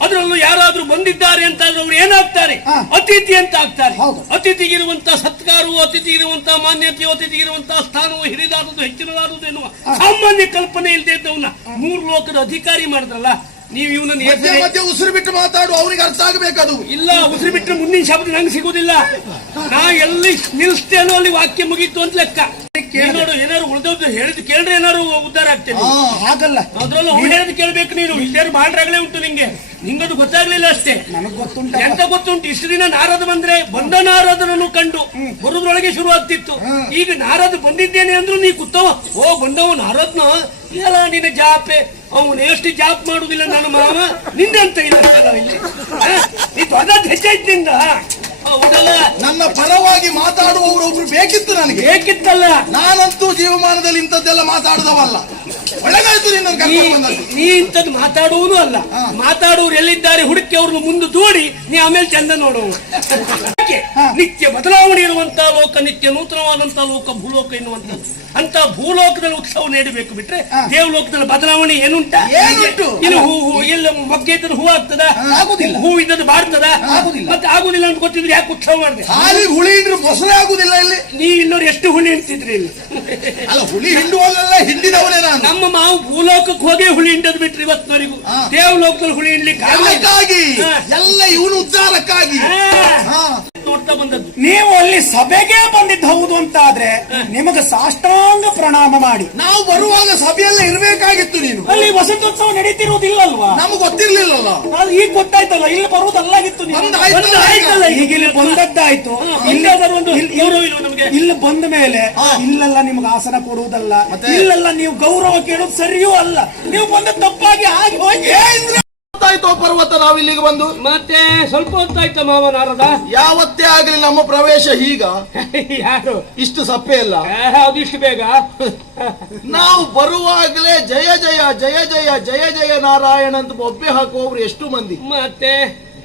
ಅದರಲ್ಲೂ ಯಾರಾದ್ರೂ ಬಂದಿದ್ದಾರೆ ಅಂತ ಅಂದ್ರೆ ಅವ್ರು ಏನಾಗ್ತಾರೆ? ಅತಿಥಿ ಅಂತ ಆಗ್ತಾರೆ ಹೌದು. ಅತಿಥಿಗಿರುವಂತ ಸತ್ಕಾರವು ಇರುವಂತಹ ಮಾನ್ಯತೆಯು ಇರುವಂತಹ ಸ್ಥಾನವು ಹಿರಿದಾದದ್ದು ಹೆಚ್ಚಿನದಾದದ್ದು ಎನ್ನುವ ಸಾಮಾನ್ಯ ಕಲ್ಪನೆ ಇಲ್ಲದೆ ಇದ್ದವನ್ನ ಮೂರು ಲೋಕದ ಅಧಿಕಾರಿ ಮಾಡಿದ್ರಲ್ಲ ನೀವು ಇವನನ್ನು ಮಧ್ಯೆ ಮಧ್ಯ ಉಸಿರು ಬಿಟ್ಟು ಮಾತಾಡು ಅವ್ರಿಗೆ ಅರ್ಥ ಆಗ್ಬೇಕದು. ಇಲ್ಲ ಉಸಿರು ಬಿಟ್ಟರೆ ಮುಂದಿನ ಶಬ್ದ ನಂಗೆ ಸಿಗುದಿಲ್ಲ ನಾ ಎಲ್ಲಿ ನಿಲ್ಸ್ತೇನೋ ಅಲ್ಲಿ ವಾಕ್ಯ ಮುಗೀತು ಅಂತ ಲೆಕ್ಕ. ನೋಡು ಏನಾರು ಉಳಿದವ್ರು ಹೇಳಿದ್ ಕೇಳ್ರೆ ಏನಾರು ಉದ್ಧಾರ ಆಗ್ತೇನೆ. ಹಾಗಲ್ಲ. ಅದ್ರಲ್ಲೂ ಅವ್ನು ಹೇಳಿದ್ ಕೇಳ್ಬೇಕು ನೀನು. ಇಲ್ಲೇರು ಮಾಡ್ರಾಗಲೇ ಉಂಟು ನಿಂಗೆ. ನಿಂಗದು ಗೊತ್ತಾಗ್ಲಿಲ್ಲ ಅಷ್ಟೇ. ನನಗ್ ಗೊತ್ತುಂಟ ಎಂತ ಗೊತ್ತುಂಟು? ಇಷ್ಟು ದಿನ ನಾರದ ಬಂದ್ರೆ ಬಂದ ನಾರದನನ್ನು ಕಂಡು ಬರುದ್ರೊಳಗೆ ಶುರು ಆಗ್ತಿತ್ತು ಈಗ ನಾರದ ಬಂದಿದ್ದೇನೆ ಅಂದ್ರು ನೀ ಕುತ್ತವ ಓ ಬಂದವ ನಾರದ್ನ? ಇಲ್ಲ ನಿನ್ನ ಜಾಪೆ? ಅವನು ಎಷ್ಟು ಜಾಬ್ ಮಾಡುದಿಲ್ಲ ನನ್ನ ಮಾವ? ನಿನ್ನಂತ ಇಲ್ಲ? ಇಲ್ಲಿ? ನೀ ದೊಡ್ಡ ಹೆಚ್ಚಾಯ್ತು ನಿಂದ ಹೌದಲ್ಲ? ನನ್ನ ಪರವಾಗಿ ಮಾತಾಡುವವರು ಒಬ್ರು ಬೇಕಿತ್ತು ನನಗೆ. ಬೇಕಿತ್ತಲ್ಲ? ನಾನಂತೂ ಜೀವಮಾನದಲ್ಲಿ ಇಂಥದ್ದೆಲ್ಲ ಮಾತಾಡದವಲ್ಲ. ಒಳ್ಳೆದಾಯ್ತು ನಿನ್ನ ನೀ ಕರ್ಕೊಂಡು ಬಂದದ್ದು. ನೀ ಇಂಥದ್ದು ಮಾತಾಡುವನು ಅಲ್ಲ. ಹಾ. ಮಾತಾಡುವವರು ಎಲ್ಲಿದ್ದಾರೆ ಹುಡುಕಿ ಅವ್ರನ್ನ ಮುಂದೆ ದೂಡಿ ನೀ ಆಮೇಲೆ ಚಂದ ನೋಡುವ ಯಾಕೆ? ನಿತ್ಯ ಬದಲಾವಣೆ ಇರುವಂತಹ ಲೋಕ ನಿತ್ಯ ನೂತನವಾದಂತಹ ಲೋಕ ಭೂಲೋಕ ಎನ್ನುವಂತ ಅಂತ ಭೂಲೋಕದಲ್ಲಿ ಉತ್ಸವ ನೀಡಬೇಕು ಬಿಟ್ರೆ ದೇವಲೋಕದಲ್ಲಿ ಬದಲಾವಣೆ ಏನುಂಟ? ಇಲ್ಲಿ ಹೂ ಹೂ ಎಲ್ಲ ಮೊಗ್ಗೆ ಇದ್ದದ್ದು ಹೂ ಆಗ್ತದ? ಆಗುದಿಲ್ಲ. ಹೂ ಇದ್ದದ್ದು ಬಾಡ್ತದ ಆಗುದಿಲ್ಲ. ಮತ್ತೆ ಆಗುದಿಲ್ಲ ಅಂತ ಗೊತ್ತಿದ್ರೆ ಯಾಕೆ ಉತ್ಸವ ಮಾಡಿದೆ ಹಾಲಿ ಹುಳಿ ಇದ್ರೆ ಮೊಸರೇ ಆಗುದಿಲ್ಲ ಇಲ್ಲಿ. ನೀ ಇನ್ನೊರು ಎಷ್ಟು ಹುಳಿ ಹಿಡ್ತಿದ್ರಿ ಇಲ್ಲಿ? ಅಲ್ಲ ಹುಳಿ ಹಿಂಡುವಲ್ಲ ಹಿಂಡಿದವನೇ ನಾನು. ನಮ್ಮ ಮಾವು ಭೂಲೋಕಕ್ಕೆ ಹೋಗಿ ಹುಳಿ ಹಿಂಡದ್ ಬಿಟ್ರಿ ಇವತ್ತಿನವರೆಗೂ. ದೇವಲೋಕದಲ್ಲಿ ಹುಳಿ ಹಿಂಡ್ಲಿಕ್ಕೆ. ಎಲ್ಲ ಇವನು ಉದ್ಧಾರಕ್ಕಾಗಿ. ಹಾ. ನೋಡ್ತಾ ಬಂದದ್ದು. ನೀವು ಅಲ್ಲಿ ಸಭೆಗೆ ಬಂದಿದ್ದು ಹೌದು ಅಂತ ಆದ್ರೆ ನಿಮಗೆ ಸಾಷ್ಟಾಂಗ ಪ್ರಣಾಮ ಮಾಡಿ. ನಾವು ಬರುವಾಗ ಸಭೆಯಲ್ಲ ಇರ್ಬೇಕಾಗಿತ್ತು ನೀನು. ಅಲ್ಲಿ ವಸಂತೋತ್ಸವ ನಡೀತಿರೋದಿಲ್ಲಲ್ವಾ ನಮ್ಗೆ ಗೊತ್ತಿರ್ಲಿಲ್ಲಲ್ಲ. ಅದು ಈಗ ಗೊತ್ತಾಯ್ತಲ್ಲ ಇಲ್ಲಿ ಬರುವುದಲ್ಲಾಗಿತ್ತು ನೀವು ಬಂದಾಯ್ತಲ್ಲ ಈಗ ಇಲ್ಲಿ ಬಂದದ್ದಾಯ್ತು. ಇಲ್ಲಿ ಒಂದು ಗೌರವ ಇಲ್ಲ ನಮಗೆ? ಇಲ್ಲಿ ಬಂದ ಮೇಲೆ. ಇಲ್ಲೆಲ್ಲ ನಿಮ್ಗೆ ಆಸನ ಕೊಡುವುದಲ್ಲ? ಇಲ್ಲೆಲ್ಲ ನೀವು ಗೌರವ ಕೇಳೋದು ಸರಿಯೂ ಅಲ್ಲ. ನೀವು ಬಂದ ತಪ್ಪಾಗಿ ಆಗಿ ಹೋಗಿ ಗೊತ್ತಾಯ್ತು ಪರ್ವತ ನಾವು ಇಲ್ಲಿಗೆ ಬಂದು? ಮತ್ತೆ ಸ್ವಲ್ಪ ಹೊತ್ತಾಯ್ತ ಮಾವ ನಾರದ? ಯಾವತ್ತೇ ಆಗಲಿ ನಮ್ಮ ಪ್ರವೇಶ ಈಗ. ಯಾರು? ಇಷ್ಟು ಸಪ್ಪೆ ಇಲ್ಲ ಆ, ಅದಿಷ್ಟು ಬೇಗ. ನಾವು ಬರುವಾಗಲೇ ಜಯ ಜಯ ಜಯ ಜಯ ಜಯ ಜಯ ನಾರಾಯಣ ಅಂತ ಬೊಬ್ಬೆ ಹಾಕುವವರು ಎಷ್ಟು ಮಂದಿ? ಮತ್ತೆ?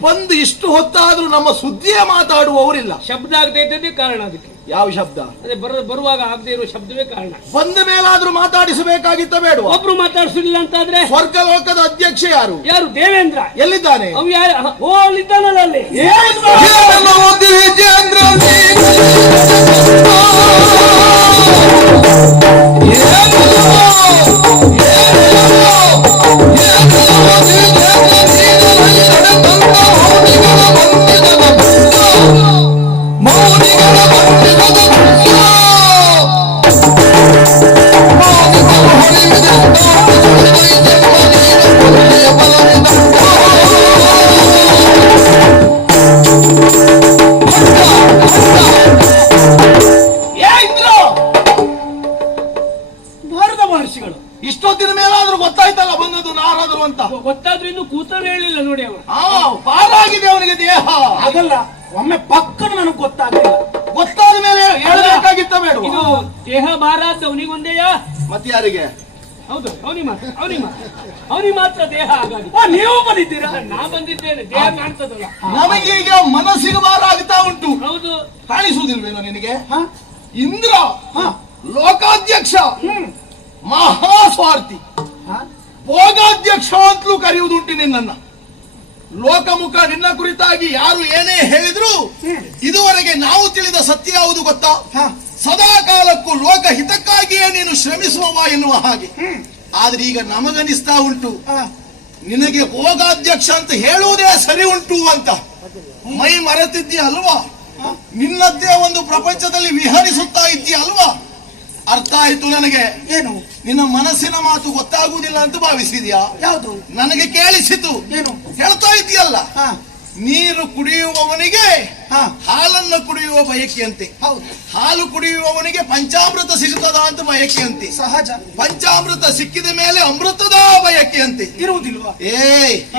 ಬಂದು ಇಷ್ಟು ಹೊತ್ತಾದ್ರೂ ನಮ್ಮ ಸುದ್ದಿಯೇ ಮಾತಾಡುವವರಿಲ್ಲ. ಶಬ್ದ ಆಗದೆ ಕಾರಣ ಅದಕ್ಕೆ. ಯಾವ ಶಬ್ದ? ಅದೇ ಬರ ಬರುವಾಗ ಆಗದೆ ಇರೋ ಶಬ್ದವೇ ಕಾರಣ. ಬಂದ ಮೇಲಾದ್ರೂ ಮಾತಾಡಿಸಬೇಕಾಗಿತ್ತ ಬೇಡವಾ? ಒಬ್ರು ಮಾತಾಡಿಸಲಿಲ್ಲ ಅಂತಾದ್ರೆ? ಸ್ವರ್ಗ ಲೋಕದ ಅಧ್ಯಕ್ಷ ಯಾರು? ಯಾರು? ದೇವೇಂದ್ರ. ಎಲ್ಲಿದ್ದಾನೆ? ಅವ್ ಯಾರು ಓ ಅಲ್ಲಿದ್ದಾನಲ್ಲ ಅಲ್ಲಿ. ಏ ಒಮ್ಮೆ ಪಕ್ಕನು ನನಗೆ ಗೊತ್ತಾಗಲಿಲ್ಲ. ಗೊತ್ತಾದ ಮೇಲೆ ಹೇಳಬೇಕಾಗಿತ್ತ ಇದು ದೇಹ ಭಾರ ಅವನಿಗೊಂದೇಯ ಮತ್ತೆ ಯಾರಿಗೆ ಹೌದು ಅವನಿಗೆ ಮಾತ್ರ ಅವನಿಗೆ ಮಾತ್ರ. ಅವನಿಗೆ ಮಾತ್ರ ದೇಹ ಓ, ನೀವು ಬಂದಿದ್ದೀರಾ? ನಾ ಬಂದಿದ್ದೇನೆ ದೇಹ ಕಾಣ್ತದಲ್ಲ. ನಮಗೆ ಈಗ ಮನಸ್ಸಿಗೆ ಭಾರ ಆಗ್ತಾ ಉಂಟು. ಹೌದು. ಕಾಣಿಸುವುದಿಲ್ವೇನೋ ನಿನಗೆ? ಹ? ಇಂದ್ರ ಹ? ಲೋಕಾಧ್ಯಕ್ಷ. ಮಹಾಸ್ವಾರ್ಥಿ. ಹ? ಭೋಗಾಧ್ಯಕ್ಷ ಅಂತಲೂ ಕರೆಯುವುದುಂಟು ನಿನ್ನನ್ನ. ಲೋಕಮುಖ ನಿನ್ನ ಕುರಿತಾಗಿ ಯಾರು ಏನೇ ಹೇಳಿದ್ರು ಇದುವರೆಗೆ ನಾವು ತಿಳಿದ ಸತ್ಯ ಯಾವುದು ಗೊತ್ತಾ? ಸದಾ ಕಾಲಕ್ಕೂ ಲೋಕ ಹಿತಕ್ಕಾಗಿಯೇ ನೀನು ಶ್ರಮಿಸುವವ ಎನ್ನುವ ಹಾಗೆ. ಆದ್ರೆ ಈಗ ನಮಗನಿಸ್ತಾ ಉಂಟು? ನಿನಗೆ ಹೋಗಾಧ್ಯಕ್ಷ ಅಂತ ಹೇಳುವುದೇ ಸರಿ ಉಂಟು ಅಂತ. ಮೈ ಮರೆತಿದ್ದೀಯ ಅಲ್ವಾ ನಿನ್ನದ್ದೇ ಒಂದು ಪ್ರಪಂಚದಲ್ಲಿ ವಿಹರಿಸುತ್ತಾ ಇದ್ದೀಯ ಅಲ್ವಾ ಅರ್ಥ ಆಯ್ತು ನನಗೆ. ಏನು ನಿನ್ನ ಮನಸ್ಸಿನ ಮಾತು ಗೊತ್ತಾಗುವುದಿಲ್ಲ ಅಂತ ಭಾವಿಸಿದ್ಯಾ? ಯಾವುದು? ನನಗೆ ಕೇಳಿಸಿತು. ಏನು? ಹೇಳ್ತಾ ಇದೆಯಲ್ಲ. ಹ? ನೀರು ಕುಡಿಯುವವನಿಗೆ ಹ? ಹಾಲನ್ನು ಕುಡಿಯುವ ಬಯಕೆಯಂತೆ. ಹೌದು. ಹಾಲು ಕುಡಿಯುವವನಿಗೆ ಪಂಚಾಮೃತ ಸಿಗುತ್ತದ ಅಂತ ಬಯಕೆಯಂತೆ. ಸಹಜ. ಪಂಚಾಮೃತ ಸಿಕ್ಕಿದ ಮೇಲೆ ಅಮೃತದ ಬಯಕೆಯಂತೆ. ಇರುವುದಿಲ್ವಾ? ಏ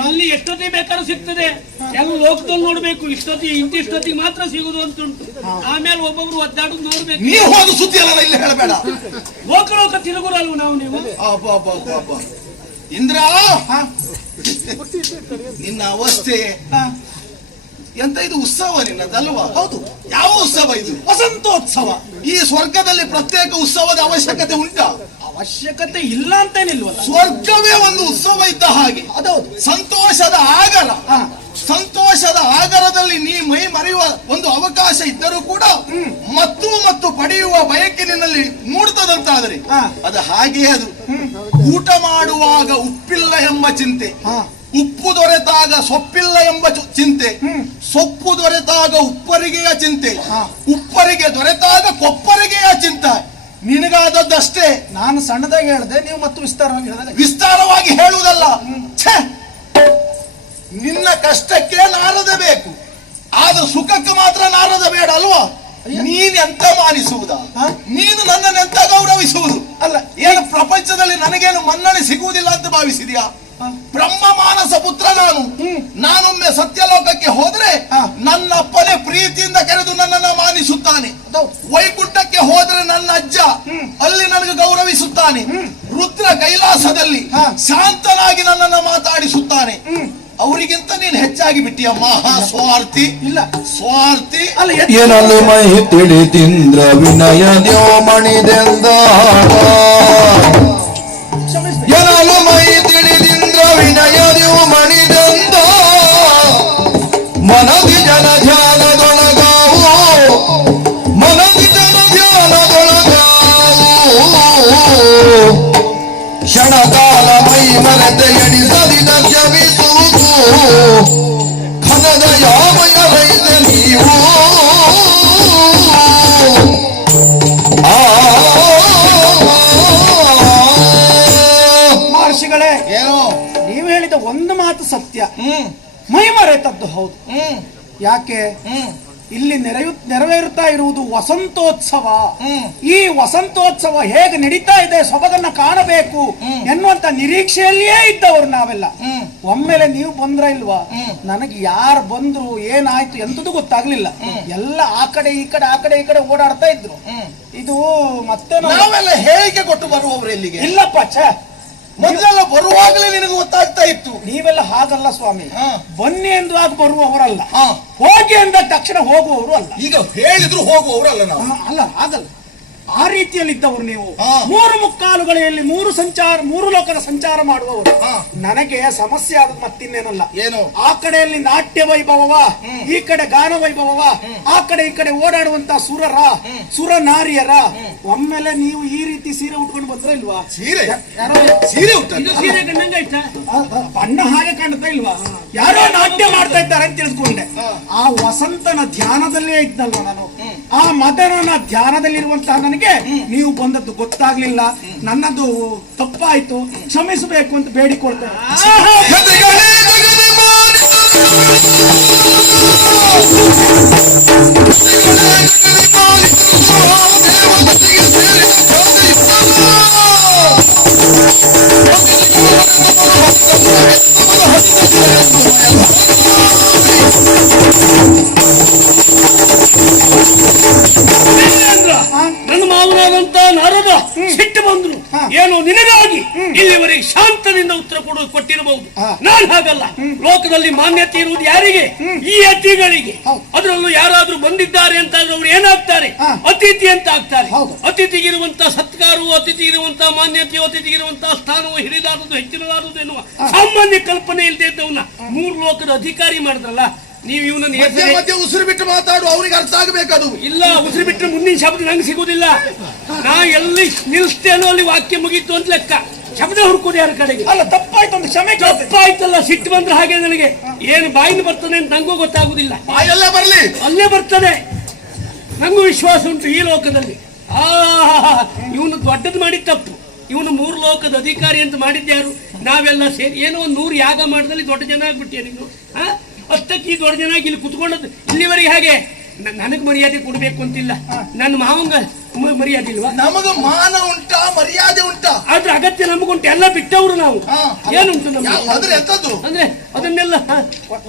ಅಲ್ಲಿ ಎಷ್ಟೊತ್ತಿಗೆ ಬೇಕಾದ್ರೂ ಸಿಗ್ತದೆ. ಎಲ್ಲ ಲೋಕದಲ್ಲಿ ನೋಡ್ಬೇಕು. ಇಷ್ಟೊತ್ತಿಗೆ ಇಂತಿಷ್ಟೊತ್ತಿಗೆ ಮಾತ್ರ ಸಿಗುದು ಅಂತ ಉಂಟು ಆಮೇಲೆ ಒಬ್ಬೊಬ್ರು ಒದ್ದಾಡುದು ನೋಡ್ಬೇಕು. ನೀವು ಹೋದ ಸುದ್ದಿ ಅಲ್ಲ ಇಲ್ಲಿ ಹೇಳಬೇಡ. ಲೋಕ ಲೋಕ ತಿರುಗುರಲ್ವ ನಾವು ನೀವು? ಇಂದ್ರ? ನಿನ್ನ ಅವಸ್ಥೆ? ಎಂತ ಇದು ಉತ್ಸವ ನಿನ್ನದಲ್ವಾ? ಹೌದು. ಯಾವ ಉತ್ಸವ ಇದು? ವಸಂತೋತ್ಸವ. ಈ ಸ್ವರ್ಗದಲ್ಲಿ ಪ್ರತ್ಯೇಕ ಉತ್ಸವದ ಅವಶ್ಯಕತೆ ಉಂಟಾ? ಅವಶ್ಯಕತೆ ಇಲ್ಲ ಅಂತೇನಿಲ್ವಲ್ಲ ಸ್ವರ್ಗವೇ ಒಂದು ಉತ್ಸವ ಇದ್ದ ಹಾಗೆ. ಅದೌದು ಸಂತೋಷದ ಆಗ ಮರೆಯುವ ಒಂದು ಅವಕಾಶ ಇದ್ದರೂ ಕೂಡ ಮತ್ತು ಮತ್ತು ಪಡೆಯುವ ಬಯಕೆ ನಿನ್ನಲ್ಲಿ ಮೂಡ್ತದಂತಾದರೆ. ಅದು ಹಾಗೆ ಅದು. ಊಟ ಮಾಡುವಾಗ ಉಪ್ಪಿಲ್ಲ ಎಂಬ ಚಿಂತೆ. ಉಪ್ಪು ದೊರೆತಾಗ ಸೊಪ್ಪಿಲ್ಲ ಎಂಬ ಚಿಂತೆ. ಸೊಪ್ಪು ದೊರೆತಾಗ ಉಪ್ಪರಿಗೆಯ ಚಿಂತೆ. ಉಪ್ಪರಿಗೆ ದೊರೆತಾಗ ಕೊಪ್ಪರಿಗೆಯ ಚಿಂತೆ. ನಿನಗಾದದ್ದಷ್ಟೇ. ನಾನು ಸಣ್ಣದಾಗಿ ಹೇಳ್ದೆ ನೀವು ಮತ್ತು ವಿಸ್ತಾರವಾಗಿ ವಿಸ್ತಾರವಾಗಿ ಹೇಳುವುದಲ್ಲ. ಛೆ! ನಿನ್ನ ಕಷ್ಟಕ್ಕೆ ನಾರದ ಬೇಕು. ಆದ್ರೆ ಸುಖಕ್ಕೆ ಮಾತ್ರ ನಾರದ ಬೇಡ ಅಲ್ವಾ? ನೀನ್ ಎಂತ ಮಾನಿಸುವುದ? ನೀನು ನೀನು ನನ್ನನ್ನೆಂತ ಗೌರವಿಸುವುದು? ಅಲ್ಲ ಏನು ಪ್ರಪಂಚದಲ್ಲಿ ನನಗೇನು ಮನ್ನಣೆ ಸಿಗುವುದಿಲ್ಲ ಅಂತ ಭಾವಿಸಿದ್ಯಾ. ಬ್ರಹ್ಮ ಮಾನಸ ಪುತ್ರ ನಾನು. ನಾನೊಮ್ಮೆ ಸತ್ಯಲೋಕಕ್ಕೆ ಹೋದ್ರೆ ನನ್ನ ಅಪ್ಪನೇ ಪ್ರೀತಿಯಿಂದ ಕರೆದು ನನ್ನನ್ನ ಮಾನಿಸುತ್ತಾನೆ. ವೈಕುಂಠಕ್ಕೆ ಹೋದ್ರೆ ನನ್ನ ಅಜ್ಜ. ಅಲ್ಲಿ ನನಗೆ ಗೌರವಿಸುತ್ತಾನೆ. ರುದ್ರ ಕೈಲಾಸದಲ್ಲಿ. ಶಾಂತನಾಗಿ ನನ್ನನ್ನ ಮಾತಾಡಿಸುತ್ತಾನೆ. ಅವರಿಗಿಂತ ನೀನ್ ಹೆಚ್ಚಾಗಿ ಬಿಟ್ಟಿಯ ಮಹಾ ಸ್ವಾರ್ಥಿ. ಇಲ್ಲ. ಸ್ವಾರ್ಥಿ. ಅಲ್ಲ ಏನಲ್ಲಿ ಮೈ ತಿಳಿ ತಿಂದ್ರ ವಿನಯ ದೇವ ಮಣಿದೆಂದ ಏನಲ್ಲಿ ಮೈ ತಿಳಿದಿಂದ್ರ ವಿನಯ ದೇವಮಣಿದೆಂದ ಒಂದು ಮಾತು ಸತ್ಯ. ಮೈ ಮರೆತದ್ದು ಹೌದು. ಯಾಕೆ? ಇಲ್ಲಿ ನೆರೆಯು ನೆರವೇರುತ್ತಾ ಇರುವುದು ವಸಂತೋತ್ಸವ. ಈ ವಸಂತೋತ್ಸವ ಹೇಗೆ ನಡೀತಾ ಇದೆ ಸೊಬಗನ್ನ ಕಾಣಬೇಕು ಎನ್ನುವಂತ ನಿರೀಕ್ಷೆಯಲ್ಲಿಯೇ ಇದ್ದವರು ನಾವೆಲ್ಲ. ಒಮ್ಮೆಲೆ ನೀವು ಬಂದ್ರ ಇಲ್ವಾ? ನನಗೆ ಯಾರು ಬಂದ್ರು ಏನಾಯ್ತು ಎಂತದ್ದು ಗೊತ್ತಾಗ್ಲಿಲ್ಲ. ಎಲ್ಲ ಆ ಕಡೆ ಈ ಕಡೆ ಆ ಕಡೆ ಈ ಕಡೆ ಓಡಾಡ್ತಾ ಇದ್ರು. ಇದು ಮತ್ತೆ ನಾವು- ನಾವೆಲ್ಲ ಹೇಗೆ ಕೊಟ್ಟು ಬರುವವರು ಇಲ್ಲಿಗೆ? ಇಲ್ಲಪ್ಪ ಛೆ. ಮೊದಲೆಲ್ಲ ಬರುವಾಗಲೇ ನಿನಗೆ ಗೊತ್ತಾಗ್ತಾ ಇತ್ತು. ನೀವೆಲ್ಲ ಹಾಗಲ್ಲ ಸ್ವಾಮಿ. ಬನ್ನಿ ಬನ್ನಿ ಆಗ ಬರುವವರಲ್ಲ. ಹೋಗಿ ಅಂದ ತಕ್ಷಣ ಹೋಗುವವರು ಅಲ್ಲ. ಈಗ ಹೇಳಿದ್ರು ಹೋಗುವವರಲ್ಲ ನಾವು. ಅಲ್ಲ ಆಗಲ್ಲ ಆ ರೀತಿಯಲ್ಲಿ ಇದ್ದವರು ನೀವು. ಮೂರು ಮುಕ್ಕಾಲುಗಳಲ್ಲಿ ಮೂರು ಸಂಚಾರ ಮೂರು ಲೋಕದ ಸಂಚಾರ ಮಾಡುವವರು. ನನಗೆ ಸಮಸ್ಯೆ ಆದ ಮತ್ತಿನ್ನೇನಲ್ಲ. ಏನು? ಆ ಕಡೆಯಲ್ಲಿ ನಾಟ್ಯ ವೈಭವವ ಈ ಕಡೆ ಗಾನ ವೈಭವವ ಆ ಕಡೆ ಈ ಕಡೆ ಓಡಾಡುವಂತ ಸುರರ ಸುರ ನಾರಿಯರ ಒಮ್ಮೆಲೆ ನೀವು ಈ ರೀತಿ ಸೀರೆ ಉಟ್ಕೊಂಡು ಬಂದ್ರೆ ಇಲ್ವಾ? ಸೀರೆ? ಯಾರೋ ಸೀರೆ ಸೀರೆ ಬಣ್ಣ ಹಾಗೆ ಕಾಣ್ತಾ ಇಲ್ವಾ? ಯಾರೋ ನಾಟ್ಯ ಮಾಡ್ತಾ ಇದ್ದಾರೆ ಅಂತ ತಿಳ್ಕೊಂಡೆ ಆ ವಸಂತನ ಧ್ಯಾನದಲ್ಲೇ ಇದ್ದಲ್ವಾ ನಾನು. ಆ ಮದನನ ಧ್ಯಾನದಲ್ಲಿರುವಂತಹ ನನಗೆ ನೀವು ಬಂದದ್ದು ಗೊತ್ತಾಗ್ಲಿಲ್ಲ. ನನ್ನದು ತಪ್ಪಾಯ್ತು. ಕ್ಷಮಿಸಬೇಕು ಅಂತ ಬೇಡಿಕೊಳ್ತೇನೆ. ಇಲ್ಲಿವರೆಗೆ ಶಾಂತದಿಂದ ಉತ್ತರ ಕೊಡು ಕೊಟ್ಟಿರಬಹುದು. ನಾನು ಹಾಗಲ್ಲ. ಲೋಕದಲ್ಲಿ ಮಾನ್ಯತೆ ಇರುವುದು ಯಾರಿಗೆ? ಈ ಅತಿಥಿಗಳಿಗೆ. ಅದರಲ್ಲೂ ಯಾರಾದ್ರೂ ಬಂದಿದ್ದಾರೆ ಅಂತ ಅವರು ಏನಾಗ್ತಾರೆ? ಅತಿಥಿ ಅಂತ ಆಗ್ತಾರೆ. ಅತಿಥಿಗೆ ಅತಿಥಿಗಿರುವಂತ ಸತ್ಕಾರವು ಮಾನ್ಯತೆ ಮಾನ್ಯತೆಯು ಇರುವಂತಹ ಸ್ಥಾನವು ಹಿರಿದಾದದು ಹೆಚ್ಚಿರಲಾರದು ಎನ್ನುವ ಸಾಮಾನ್ಯ ಕಲ್ಪನೆ ಇಲ್ಲದೆ ಇದ್ದವನ್ನ ಮೂರು ಲೋಕದ ಅಧಿಕಾರಿ ಮಾಡಿದ್ರಲ್ಲ ನೀವು ಇವನನ್ನು ಉಸಿರು ಬಿಟ್ಟು ಮಾತಾಡು ಅವ್ರಿಗೆ ಅರ್ಥ ಆಗಬೇಕದು ಇಲ್ಲ ಉಸಿರು ಬಿಟ್ಟರೆ ಮುಂದಿನ ಶಬ್ದ ನಂಗೆ ಸಿಗುದಿಲ್ಲ ನಾ ಎಲ್ಲಿ ನಿಲ್ಸ್ತೇನೋ ಅಲ್ಲಿ ವಾಕ್ಯ ಮುಗೀತು ಅಂತ ಲೆಕ್ಕ. ಶಬ್ದ ಹುಡುಕೋದು ಯಾರ ಕಡೆಗೆ? ಅಲ್ಲ ತಪ್ಪಾಯ್ತು ಒಂದು ಕ್ಷಮೆ ತಪ್ಪಾಯ್ತಲ್ಲ ಸಿಟ್ಟು ಬಂದ್ರೆ ಹಾಗೆ ನನಗೆ. ಏನು ಬಾಯಿಂದ ಬರ್ತದೆ ಅಂತ ನಂಗೂ ಗೊತ್ತಾಗುದಿಲ್ಲ. ಬಾಯಲ್ಲೇ ಬರಲಿ. ಅಲ್ಲೇ ಬರ್ತದೆ. ನಂಗೂ ವಿಶ್ವಾಸ ಉಂಟು ಈ ಲೋಕದಲ್ಲಿ. ಆ ಇವನು ದೊಡ್ಡದು ಮಾಡಿದ ತಪ್ಪು. ಇವನು ಮೂರು ಲೋಕದ ಅಧಿಕಾರಿ ಅಂತ ಮಾಡಿದ್ಯಾರು ನಾವೆಲ್ಲ ಸೇರಿ ಏನೋ ಒಂದು ನೂರು ಯಾಗ ಮಾಡಿದಲ್ಲಿ ದೊಡ್ಡ ಜನ ಆಗ್ಬಿಟ್ಟಿಯ ನೀನು? ಆ? ಅಷ್ಟಕ್ಕೆ ಈ ದೊಡ್ಡ ಜನ ಆಗಿ ಇಲ್ಲಿ ಕುತ್ಕೊಂಡದ್ದು ಇಲ್ಲಿವರೆಗೆ ಹಾಗೆ? ನನಗ್ ಮರ್ಯಾದೆ ಕೊಡ್ಬೇಕು ಅಂತಿಲ್ಲ. ನನ್ನ ಮಾವಂಗ ಮರ್ಯಾದೆ ಇಲ್ವಾ? ನಮಗ ಮಾನ ಉಂಟಾ ಮರ್ಯಾದೆ ಉಂಟಾ? ಅದ್ರ ಅಗತ್ಯ ನಮಗುಂಟು ಎಲ್ಲ ಬಿಟ್ಟವ್ರು ನಾವು. ಏನುಂಟು ನಮ್ಗೆ? ಅದ್ರ ಎಂತದ್ದು? ಅಂದ್ರೆ ಅದನ್ನೆಲ್ಲ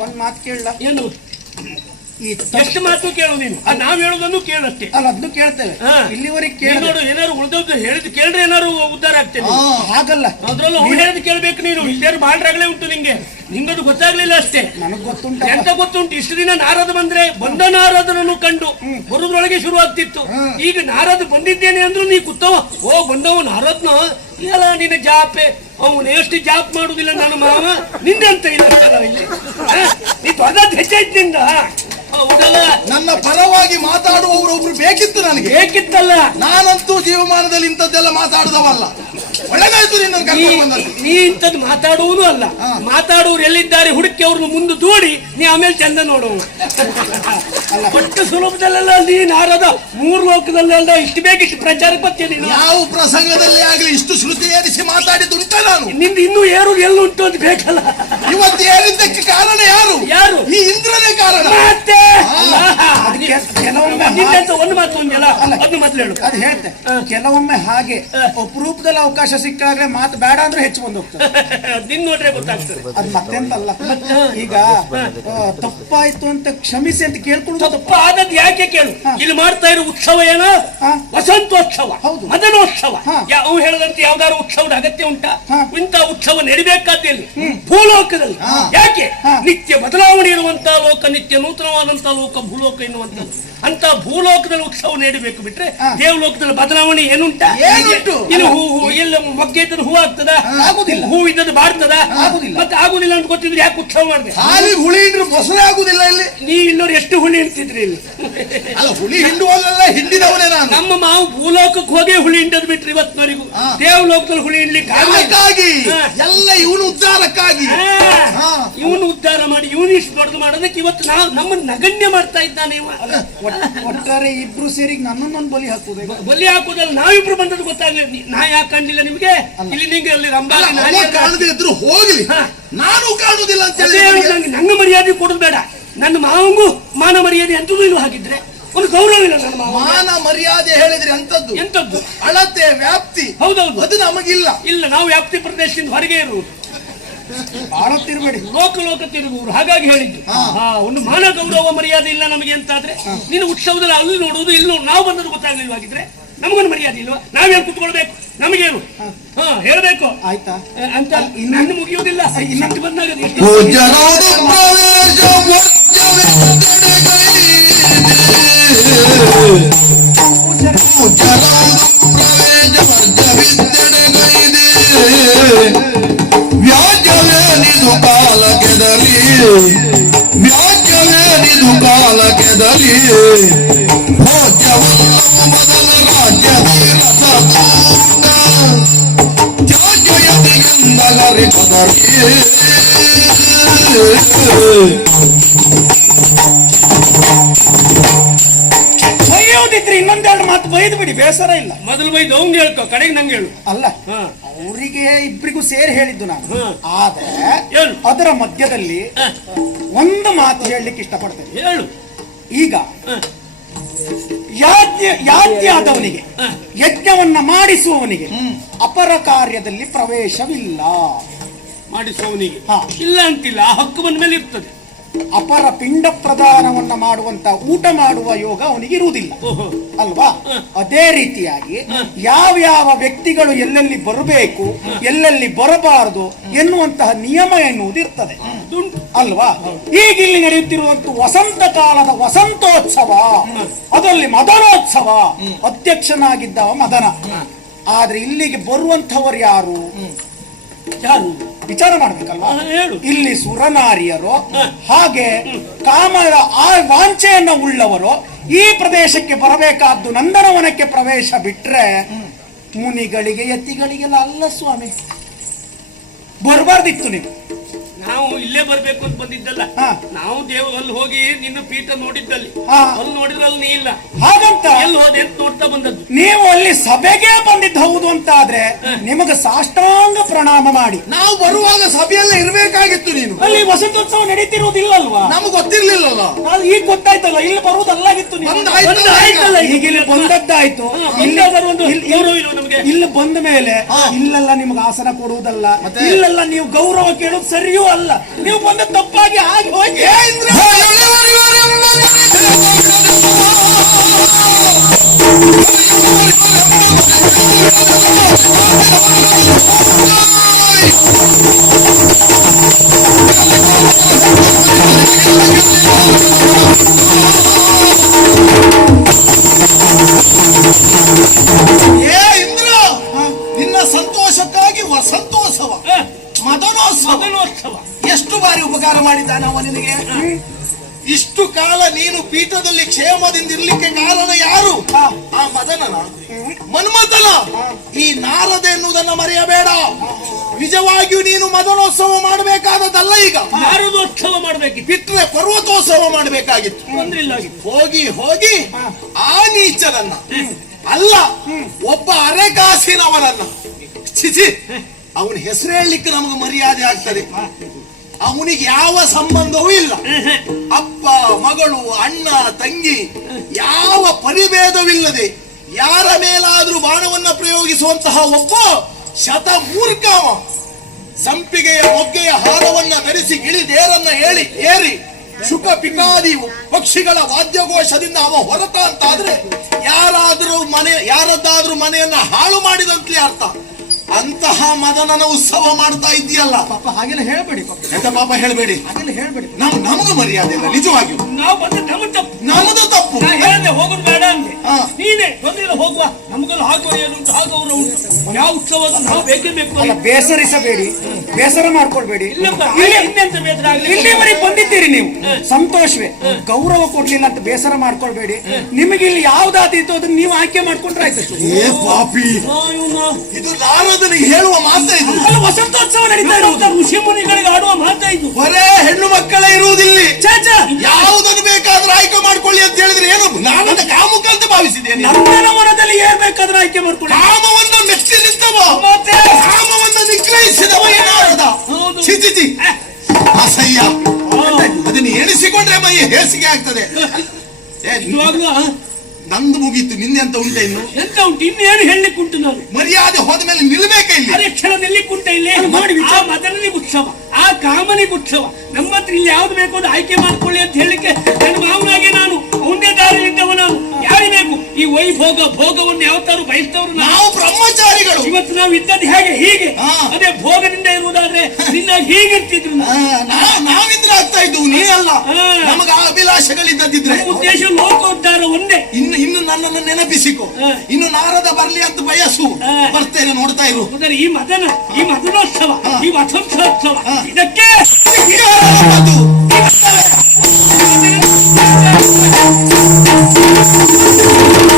ಒಂದ್ ಮಾತು ಕೇಳಲ್ಲ ಏನು? ಎಷ್ಟು ಮಾತು ಕೇಳು ನೀನು? ಅದ್ ನಾವ್ ಹೇಳೋದನ್ನು ಕೇಳಷ್ಟೇ. ಅಲ್ಲ ಅದನ್ನು ಕೇಳ್ತೇವೆ. ಇಲ್ಲಿವರೆಗೆ ಕೇಳೋದು. ಏನಾದ್ರು ನೋಡು ಏನಾರು ಉಳಿದದ್ದು ಹೇಳಿದ್ ಕೇಳ್ರೆ ಏನಾರು ಉದ್ದಾರ ಆಗ್ತೇನೆ. ಹಾಗಲ್ಲ. ಅದ್ರಲ್ಲೂ ಹೇಳಿದ್ ಕೇಳ್ಬೇಕು ನೀನು. ಇಷ್ಟೇ ಮಾಡ್ರಾಗಲೇ ಉಂಟು ನಿಂಗೆ. ನಿಂಗದು ಗೊತ್ತಾಗ್ಲಿಲ್ಲ ಅಷ್ಟೇ. ನನಗ್ ಗೊತ್ತುಂಟು ಎಂತ ಗೊತ್ತುಂಟು? ಇಷ್ಟು ದಿನ ನಾರದ ಬಂದ್ರೆ ಬಂದ ನಾರದನನ್ನು ಕಂಡು ಬರುದ್ರೊಳಗೆ ಶುರು ಆಗ್ತಿತ್ತು ಈಗ ನಾರದ ಬಂದಿದ್ದೇನೆ ಅಂದ್ರೂ ನೀ ಕುತ್ತವ. ಓ ಬಂದವ ನಾರದ್ನ? ಎಲ್ಲ ನಿನ್ನ ಜಾಪೆ. ಅವನು ಎಷ್ಟು ಜಾಪ್ ಮಾಡುದಿಲ್ಲ ನನ್ನ ಮಾವ? ನಿಂದೆ ಅಂತ ಇಲ್ಲ. ಇಲ್ಲಿ? ನೀ ದೊಡ್ಡದ್ ಹೆಚ್ಚಾಯ್ತು ನಿಂದ. ನನ್ನ ಪರವಾಗಿ ಮಾತಾಡುವವರು ಒಬ್ರು ಬೇಕಿತ್ತು ನನಗೆ. ಬೇಕಿತ್ತಲ್ಲ? ನಾನಂತೂ ಜೀವಮಾನದಲ್ಲಿ ಇಂಥದ್ದೆಲ್ಲ ಮಾತಾಡದವಲ್ಲ. ಒಳ್ಳೆದಾಯ್ತು ನಿನ್ನ ನೀ ಇಂಥದ್ದು ಮಾತಾಡುವುದು ಅಲ್ಲ. ಮಾತಾಡುವವರು ಎಲ್ಲಿದ್ದಾರೆ ಹುಡುಕಿ ಅವ್ರನ್ನ ಮುಂದೆ ದೂಡಿ ನೀ ಆಮೇಲೆ ಚಂದ ನೋಡುವ ಒಟ್ಟು ಸುಲಭದಲ್ಲೆಲ್ಲ ನೀನ್ ಆರದ ಮೂರು ಲೋಕದಲ್ಲೆಲ್ಲ ಇಷ್ಟು ಬೇಕು ಇಷ್ಟು ಪ್ರಚಾರ ಪತ್ತೆ ನೀನು. ಯಾವ ಪ್ರಸಂಗದಲ್ಲಿ ಆಗಲಿ ಇಷ್ಟು ಶ್ರುತಿ ಏರಿಸಿ ಮಾತಾಡಿದ್ದುಂಟ ನಾನು? ನಿಂದು ಇನ್ನೂ ಏರು ಎಲ್ಲುಂಟು ಅಂತ ಬೇಕಲ್ಲ. ಇವತ್ತು ಹೇಳಿದ್ದಕ್ಕೆ ಕಾರಣ ಯಾರು? ಯಾರು? ಈ ಇಂದ್ರನೇ ಕಾರಣ. ಮತ್ತೆ? ಅದಕ್ಕೆ ಕೆಲವೊಮ್ಮೆ ನಿನ್ನಂತ ಒಂದು ಮಾತು ಅಲ್ಲ ಅದು ಮೊದ್ಲು ಹೇಳು. ಅದು ಹೇಳ್ತೆ. ಕೆಲವೊಮ್ಮೆ ಹಾಗೆ ಅಪರೂಪದಲ್ಲಿ ಅವಕಾಶ ಸಿಕ್ಕಾಗ್ರೆ ಮಾತು ಬೇಡ ಅಂದ್ರೆ ಹೆಚ್ಚು ಬಂದು ಹೋಗ್ತದೆ. ನಿನ್ ನೋಡ್ರೆ ಗೊತ್ತಾಗ್ತದೆ. ಅದು ಮತ್ತೆಂತಲ್ಲ. ಈಗ ಆ, ತಪ್ಪಾಯ್ತು ಅಂತ ಕ್ಷಮಿಸಿ ಅಂತ ಕೇಳ್ಕೊಳ್ಳೋದು ತಪ್ಪು. ತಪ್ಪ ಆದದ್ದು ಯಾಕೆ ಕೇಳು? ಇಲ್ಲಿ ಮಾಡ್ತಾ ಇರೋ ಉತ್ಸವ ಏನೋ? ಹಾ. ವಸಂತೋತ್ಸವ. ಹೌದು. ಮದನೋತ್ಸವ. ಹಾ. ಯಾ- ಅವ್ನು ಹೇಳದಂತೆ ಯಾವ್ದಾದ್ರು ಉತ್ಸವದ ಅಗತ್ಯ ಉಂಟಾ? ಹಾ. ಉತ್ಸವ ಉತ್ಸವ ನಡಿಬೇಕಾದಲ್ಲಿ ಭೂಲೋಕದಲ್ಲಿ ಯಾಕೆ? ನಿತ್ಯ ಬದಲಾವಣೆ ಇರುವಂತಹ ಲೋಕ ನಿತ್ಯ ನೂತನವಾದಂತಹ ಲೋಕ ಭೂಲೋಕ ಎನ್ನುವಂತ ಅಂತ ಭೂಲೋಕದಲ್ಲಿ ಉತ್ಸವ ನೀಡಬೇಕು ಬಿಟ್ರೆ. ದೇವಲೋಕದಲ್ಲಿ ಬದಲಾವಣೆ ಏನುಂಟ? ಇಲ್ಲಿ ಹೂ ಹೂ ಎಲ್ಲ ಮೊಗ್ಗೆ ಇದ್ದದ್ದು ಹೂ ಆಗ್ತದ? ಆಗುದಿಲ್ಲ. ಹೂ ಇದ್ದದ್ದು ಬಾಡ್ತದ ಆಗುದಿಲ್ಲ. ಮತ್ತೆ ಆಗುದಿಲ್ಲ ಅಂತ ಗೊತ್ತಿದ್ರೆ ಯಾಕೆ ಉತ್ಸವ ಮಾಡಿದೆ ಖಾಲಿ ಹುಳಿ ಇದ್ರೆ ಮೊಸರೇ ಆಗುದಿಲ್ಲ ಇಲ್ಲಿ. ನೀವು ಇನ್ನೂರು ಎಷ್ಟು ಹುಳಿ ಇರ್ತಿದ್ರಿ ಇಲ್ಲಿ? ಅಲ್ಲ ಹುಳಿ ಹಿಂಡುವಲ್ಲ ಹಿಂಡಿದವನೇ ನಾನು. ನಮ್ಮ ಮಾವು ಭೂಲೋಕಕ್ಕೆ ಹೋಗಿ ಹುಳಿ ಹಿಂಡದ್ ಬಿಟ್ರಿ ಇವತ್ತಿನವರೆಗೂ. ದೇವಲೋಕದಲ್ಲಿ ಹುಳಿ ಹಿಂಡ್ಲಿಕ್ಕೆ. ಎಲ್ಲ ಇವನು ಉದ್ಧಾರಕ್ಕಾಗಿ. ಹಾ. ಇವನು ಉದ್ಧಾರ ಮಾಡಿ ಇವನು ಇಷ್ಟು ದೊಡ್ಡದು ಮಾಡೋದಕ್ಕೆ ಇವತ್ತು ನಾವು ನಮ್ಮನ್ನ ನಗಣ್ಯ ಮಾಡ್ತಾ ಇದ್ದಾನೆ ಇವ. ಒಟ್ಟಾರೆ ಇಬ್ರು ಸೇರಿ ನನ್ನನ್ನೊಂದು ಬಲಿ ಹಾಕುದು ಬಲಿ ಹಾಕುದಲ್ಲ ನಾವಿಬ್ರು ಬಂದದ್ದು ಗೊತ್ತಾಗ್ಲಿ ನಿ- ಯಾಕೆ ಕಾಣಲಿಲ್ಲ ನಿಮ್ಗೆ? ಇಲ್ಲಿ ನಿಂಗೆ ಅಲ್ಲಿ ರಂಬಾಲಿ. ಇದ್ರು ಹೋಗ್ಲಿ. ನಾನು ಕಾಣುದಿಲ್ಲ ಅಂತ ಹೇಳಿ ನಂಗೆ ಮರ್ಯಾದೆ ಕೊಡೋದು ಬೇಡ. ನನ್ನ ಮಾವಂಗೂ ಮಾನ ಮರ್ಯಾದೆ ಅಂತೂ ಇಲ್ಲ ಹಾಗಿದ್ರೆ. ಒಂದು ಗೌರವ ಇಲ್ಲ ನನ್ನ ಮಾನ ಮರ್ಯಾದೆ ಹೇಳಿದ್ರೆ ಅಂತದ್ದು ಎಂತದ್ದು? ಅಳತೆ ವ್ಯಾಪ್ತಿ ಹೌದೌದು. ಅದು ನಮಗಿಲ್ಲ. ಇಲ್ಲ ನಾವು ವ್ಯಾಪ್ತಿ ಪ್ರದೇಶದಿಂದ ಹೊರಗೆ ಬಾಳತ್ತಿರ್ಬೇಡಿ ಲೋಕ ಲೋಕ ತಿರುಗುವರು ಹಾಗಾಗಿ ಹೇಳಿದ್ದು. ಹಾ. ಒಂದು ಮಾನ ಗೌರವ ಮರ್ಯಾದೆ ಇಲ್ಲ ನಮಗೆ ಅಂತಾದ್ರೆ ನೀನು ಉತ್ಸವದಲ್ಲಿ ಅಲ್ಲಿ ನೋಡುವುದು ಇಲ್ಲಿ ನೋಡು. ನಾವು ಬಂದದ್ದು ಗೊತ್ತಾಗ್ಲಿಲ್ವಾಗಿದ್ರೆ ನಮಗೊಂದು ಮರ್ಯಾದೆ ಇಲ್ವಾ? ನಾವೇನು ಕುತ್ಕೊಳ್ಬೇಕು? ನಮಗೇನು? ಹಾ. ಹೇಳ್ಬೇಕು. ಆಯ್ತಾ? ಅಂತ ಇನ್ನೊಂದು ಮುಗಿಯೋದಿಲ್ಲ ಮುಗಿಯುವುದಿಲ್ಲ. ಇನ್ನೊಂದು ಬಂದಾಗ ಎಷ್ಟು- ವ್ಯಾಜ್ಯವೇನಿದು ಕಾಲಕ್ಕೆದಲಿ ಕಾಲ ಕಾಲಕ್ಕೆದಲಿ ಭೋಜ್ಯವಲ್ಲವು ಮೊದಲ ರಾಜ್ಯದಿ ರಸಪೂರ್ಣ ತ್ಯಾಜ್ಯಯತಿ ಎಂದಗರಿ ಬೈದು ಬಿಡಿ ಬೇಸರ ಇಲ್ಲ. ಮೊದಲು ಬೈದು ಅವ್ನ್ ಹೇಳ್ಕೊ ಕಡೆಗೆ ನಂಗೆ ಹೇಳು. ಅಲ್ಲ ಹಾ. ಅವರಿಗೆ ಇಬ್ಬರಿಗೂ ಸೇರಿ ಹೇಳಿದ್ದು ನಾನು. ಹಾ. ಆದ್ರೆ? ಅದರ ಮಧ್ಯದಲ್ಲಿ ಹಾ, ಒಂದು ಮಾತು ಹೇಳಲಿಕ್ಕೆ ಇಷ್ಟಪಡ್ತೇನೆ. ಹೇಳು. ಈಗ ಹಾ, ಯಾಜ್ಞ ಯಾಜ್ಞ ಆದವನಿಗೆ ಹಾ. ಯಜ್ಞವನ್ನ ಮಾಡಿಸುವವನಿಗೆ ಅಪರ ಕಾರ್ಯದಲ್ಲಿ ಪ್ರವೇಶವಿಲ್ಲ. ಮಾಡಿಸುವವನಿಗೆ. ಹಾ. ಇಲ್ಲ ಅಂತಿಲ್ಲ ಆ ಹಕ್ಕು ಬಂದ ಮೇಲೆ ಇರ್ತದೆ. ಅಪರ ಪಿಂಡ ಪ್ರದಾನವನ್ನ ಮಾಡುವಂತ ಊಟ ಮಾಡುವ ಯೋಗ ಅವನಿಗೆ ಇರುವುದಿಲ್ಲ. ಅಲ್ವಾ? ಅದೇ ರೀತಿಯಾಗಿ ಯಾವ ಯಾವ ವ್ಯಕ್ತಿಗಳು ಎಲ್ಲೆಲ್ಲಿ ಬರಬೇಕು ಎಲ್ಲೆಲ್ಲಿ ಬರಬಾರದು ಎನ್ನುವಂತಹ ನಿಯಮ ಎನ್ನುವುದು ಇರ್ತದೆ. ಅಲ್ವಾ? ಈಗ ಇಲ್ಲಿ ನಡೆಯುತ್ತಿರುವಂತ ವಸಂತ ಕಾಲದ ವಸಂತೋತ್ಸವ ಅದರಲ್ಲಿ ಮದನೋತ್ಸವ ಅಧ್ಯಕ್ಷನಾಗಿದ್ದವ ಮದನ. ಆದ್ರೆ ಇಲ್ಲಿಗೆ ಬರುವಂತವರು ಯಾರು? ಯಾರು? ವಿಚಾರ ಮಾಡ್ಬೇಕಲ್ವಾ? ಹೇಳು. ಇಲ್ಲಿ ಸುರನಾರಿಯರು ಹಾಗೆ ಕಾಮದ ಆ ವಾಂಚೆಯನ್ನ ಉಳ್ಳವರು ಈ ಪ್ರದೇಶಕ್ಕೆ ಬರಬೇಕಾದ್ದು ನಂದನವನಕ್ಕೆ ಪ್ರವೇಶ ಬಿಟ್ರೆ ಮುನಿಗಳಿಗೆ ಎತ್ತಿಗಳಿಗೆಲ್ಲ ಅಲ್ಲ ಸ್ವಾಮಿ. ಬರಬಾರ್ದಿತ್ತು ನೀವು ನಾವು ಇಲ್ಲೇ ಬರ್ಬೇಕು ಅಂತ ಬಂದಿದ್ದಲ್ಲ. ನಾವು ದೇವ ಅಲ್ಲಿ ಹೋಗಿ ನಿನ್ನ ಪೀಠ ನೋಡಿದ್ದಲ್ಲಿ. ಅಲ್ಲಿ ನೋಡಿದ್ರೆ ಅಲ್ಲಿ ನೀ ಇಲ್ಲ. ಹಾಗಂತ? ಎಲ್ಲಿ ಹೋದೆ ಅಂತ ನೋಡ್ತಾ ಬಂದದ್ದು. ನೀವು ಅಲ್ಲಿ ಸಭೆಗೆ ಬಂದಿದ್ದು ಹೌದು ಅಂತ ಆದ್ರೆ ನಿಮಗೆ ಸಾಷ್ಟಾಂಗ ಪ್ರಣಾಮ ಮಾಡಿ. ನಾವು ಬರುವಾಗ ಸಭೆಯಲ್ಲ ಇರ್ಬೇಕಾಗಿತ್ತು ನೀನು. ಅಲ್ಲಿ ವಸಂತೋತ್ಸವ ನಡೀತಿರುವುದಿಲ್ಲಲ್ವಾ? ನಮ್ಗೆ ಗೊತ್ತಿರ್ಲಿಲ್ಲಲ್ಲ. ಅದು ಈಗ ಗೊತ್ತಾಯ್ತಲ್ಲ ಇಲ್ಲಿ ಬರುವುದಲ್ಲಾಗಿತ್ತು ಈಗ. ಇಲ್ಲಿ ಬಂದದ್ದಾಯ್ತು. ಇಲ್ಲೇ ಒಂದು ಇಲ್ಲಿ- ಗೌರವ ನಮ್ಗೆ? ಇಲ್ಲಿ ಬಂದ ಮೇಲೆ ಇಲ್ಲೆಲ್ಲ ನಿಮ್ಗೆ ಆಸನ ಕೊಡುವುದಲ್ಲ? ಇಲ್ಲೆಲ್ಲ ನೀವು ಗೌರವ ಕೇಳೋದು ಸರಿಯೂ ಅಲ್ಲ. ನೀವು ಬಂದ ತಪ್ಪಾಗಿ ಆಗಿ ಹೋಗಿ. ಏ ಇಂದ್ರ ನಿನ್ನ ಸಂತೋಷಕ್ಕಾಗಿ ಹಾ, ಮದನೋತ್ಸವ. ಮದನೋತ್ಸವ. ಎಷ್ಟು ಬಾರಿ ಉಪಕಾರ ಮಾಡಿದ್ದಾನ ಅವ ನಿನಗೆ? ಇಷ್ಟು ಕಾಲ ನೀನು ಪೀಠದಲ್ಲಿ ಕ್ಷೇಮದಿಂದ ಇರ್ಲಿಕ್ಕೆ ಕಾರಣ ಯಾರು? ಆ ಮದನನ. ಮನ್ಮಥನ. ಈ ನಾರದ ಎನ್ನುವುದನ್ನ ಮರೆಯಬೇಡ. ನಿಜವಾಗಿಯೂ ನೀನು ಮದನೋತ್ಸವ ಮಾಡಬೇಕಾದದ್ದಲ್ಲ ಈಗ. ನಾರದೋತ್ಸವ ಮಾಡಬೇಕಿತ್ತು. ಬಿಟ್ಟರೆ ಪರ್ವತೋತ್ಸವ ಮಾಡಬೇಕಾಗಿತ್ತು. ಹೋಗಿ ಹೋಗಿ ಆ ನೀಚನನ್ನ ಅಲ್ಲ ಒಬ್ಬ ಅರೆಕಾಸಿನವನನ್ನ ಚಿಚಿ ಅವನ ಹೆಸರು ಹೇಳಲಿಕ್ಕೆ ನಮಗೆ ಮರ್ಯಾದೆ ಆಗ್ತದೆ. ಅವನಿಗೆ ಯಾವ ಸಂಬಂಧವೂ ಇಲ್ಲ. ಅಪ್ಪ, ಮಗಳು, ಅಣ್ಣ, ತಂಗಿ, ಯಾವ ಪರಿಭೇದವಿಲ್ಲದೆ ಯಾರ ಮೇಲಾದ್ರೂ ಬಾಣವನ್ನ ಪ್ರಯೋಗಿಸುವಂತಹ ಒಬ್ಬ ಶತಮೂರ್ಖ ಸಂಪಿಗೆಯ ಮೊಗ್ಗೆಯ ಹಾರವನ್ನ ಧರಿಸಿ ಗಿಳಿದೇರನ್ನ ಹೇಳಿ ಏರಿ ಶುಕ ಪಿಕಾದಿ ಪಕ್ಷಿಗಳ ವಾದ್ಯಘೋಷದಿಂದ ಅವ ಹೊರತ ಅಂತಾದ್ರೆ ಯಾರಾದ್ರೂ ಮನೆ, ಯಾರದ್ದಾದ್ರೂ ಮನೆಯನ್ನ ಹಾಳು ಮಾಡಿದಂತಲೇ ಅರ್ಥ. ಅಂತಹ ಮದನನ ಉತ್ಸವ ಮಾಡ್ತಾ ಇದೆಯಲ್ಲ ಪಾಪ ಹಾಗೆಲ್ಲ ಹೇಳ್ಬೇಡಿ ಪಾಪ. ಎಂತ ಪಾಪ ಹೇಳ್ಬೇಡಿ? ಹಾಗೆಲ್ಲ ಹೇಳ್ಬೇಡಿ ನಮ್ ನಮಗೂ ಮರ್ಯಾದೆ ಇಲ್ಲ ನಿಜವಾಗಿಯೂ. ನಾವು ಬಂದ ನಮ್ಮ ತಪ್ಪು. ನಮ್ದು ತಪ್ಪು. ಹೋಗೋದು ಬೇಡ ಅಂದೆ. ನೀನೆ ತೊಂದ್ರೆ ಹೋಗುವ. ನಮಗೆಲ್ಲ ಹಾಕುವ ಏನುಂಟು ಹಾಕುವವರು ಉಂಟು. ಯಾವ ಉತ್ಸವ ನಾವು ಬೇಕೇ ಬೇಕು ಅಲ್ಲ ಬೇಸರಿಸಬೇಡಿ. ಬೇಸರ ಮಾಡ್ಕೊಳ್ಬೇಡಿ. ಇಲ್ಲಿವರೆಗೆ ಬಂದಿದ್ದೀರಿ ನೀವು. ಸಂತೋಷವೇ. ಗೌರವ ಕೊಡ್ಲಿಲ್ಲ ಅಂತ ಬೇಸರ ಮಾಡ್ಕೊಳ್ಬೇಡಿ. ನಿಮಗೆ ಇಲ್ಲಿ ಯಾವ್ದಾದಿತ್ತು ಅದನ್ನ ನೀವು ಆಯ್ಕೆ ಮಾಡ್ಕೊಂಡ್ರೆ ಆಯ್ತು ಏ ಪಾಪಿ. ಇದು ನಾರದನಿಗೆ ಹೇಳುವ ಮಾತೇ ಇದು? ಅಲ್ಲ ವಸಂತೋತ್ಸವ ನಡೀತಾ ಇರುವಂತ ಋಷಿ ಮುನಿಗಳಿಗೆ ಆಡುವ ಮಾತಾ ಇದು. ಬರೇ ಹೆಣ್ಣು ಮಕ್ಕಳೇ ಇರುವುದಿಲ್ಲ. ಯಾವುದನ್ನು ಬೇಕಾದ್ರೂ ಆಯ್ಕೆ ಏನು ನಾನದ ಕಾಮುಕ ಅಂತ ಭಾವಿಸಿದ್ದೇನೆ. ನನ್ನ ಮನದಲ್ಲಿ ಏರ್ಬೇಕಾದ್ರೆ ಆಯ್ಕೆ ಮಾಡ್ಕೊಳ್ಳಿ. ಕಾಮವನ್ನ ಮೆಚ್ಚಿ ನಿಂತವ? ಮತ್ತೆ? ಕಾಮವನ್ನ ನಿಗ್ರಹಿಸಿದವ ಏನಾರದ ಹೌದು. ಚಿಚಿಚಿ ಅಸಹ್ಯ ಅದನ್ನ ಎಣಿಸಿಕೊಂಡ್ರೆ ಮೈ ಹೇಸಿಗೆ ಆಗ್ತದೆ. ನಂದು ಮುಗೀತು. ನಿನ್ನೆ ಅಂತ ಉಂಟೆ ಇನ್ನು? ಎಂತ ಉಂಟು? ಇನ್ನೇನು ಹೇಳಲಿಕ್ಕೆ ಉಂಟು ನಾನು? ಮರ್ಯಾದೆ ಹೋದ ಮೇಲೆ ನಿಲ್ಬೇಕ ಇಲ್ಲಿ? ಅರೆ ಕ್ಷಣ ನಿಲ್ಲಿಕ್ಕೆ ಉಂಟ ಇಲ್ಲಿ ಮಾಡಿ ಆ ಮದನಲ್ಲಿ ಉತ್ಸವ ಆ ಕಾಮನಿ ಉತ್ಸವ ನಮ್ಮ ಹತ್ರ ಇಲ್ಲಿ ಯಾವ್ದು ಬೇಕು ಅದು ಆಯ್ಕೆ ಮಾಡ್ಕೊಳ್ಳಿ ಅಂತ ಹೇಳಲಿಕ್ಕೆ ನನ್ನ ಮಾವನಾಗೆ ಈ ವೈಭೋಗ ಭೋಗವನ್ನು ಯಾವತ್ತಾರು ಬಯಸ್ತವ್ರು ನಾವು ಬ್ರಹ್ಮಚಾರಿಗಳು. ಇವತ್ತು ನಾವು ಇದ್ದದ್ದು ಹೇಗೆ? ಹೀಗೆ. ಅದೇ ಭೋಗದಿಂದ ಇರುವುದಾದ್ರೆ ನಿನ್ನ ಹೀಗಿರ್ತಿದ್ರು ನಾವಿದ್ರೆ ಆಗ್ತಾ ಇದ್ವು ನೀ ಅಲ್ಲ. ನಮಗೆ ಆ ಅಭಿಲಾಷೆಗಳಿದ್ದದಿದ್ರೆ ಉದ್ದೇಶ ಲೋಕೋದ್ಧಾರ ಒಂದೇ. ಇನ್ನು ಇನ್ನು ನನ್ನನ್ನು ನೆನಪಿಸಿಕೊ. ಇನ್ನು ನಾರದ ಬರ್ಲಿ ಅಂತ ಬಯಸು. ಬರ್ತೇನೆ ನೋಡ್ತಾ ಇರು? ಈ ಮದನ ಈ ಮದನೋತ್ಸವ. ಈ ವಸಂತೋತ್ಸವ. ಇದಕ್ಕೆ Thank you.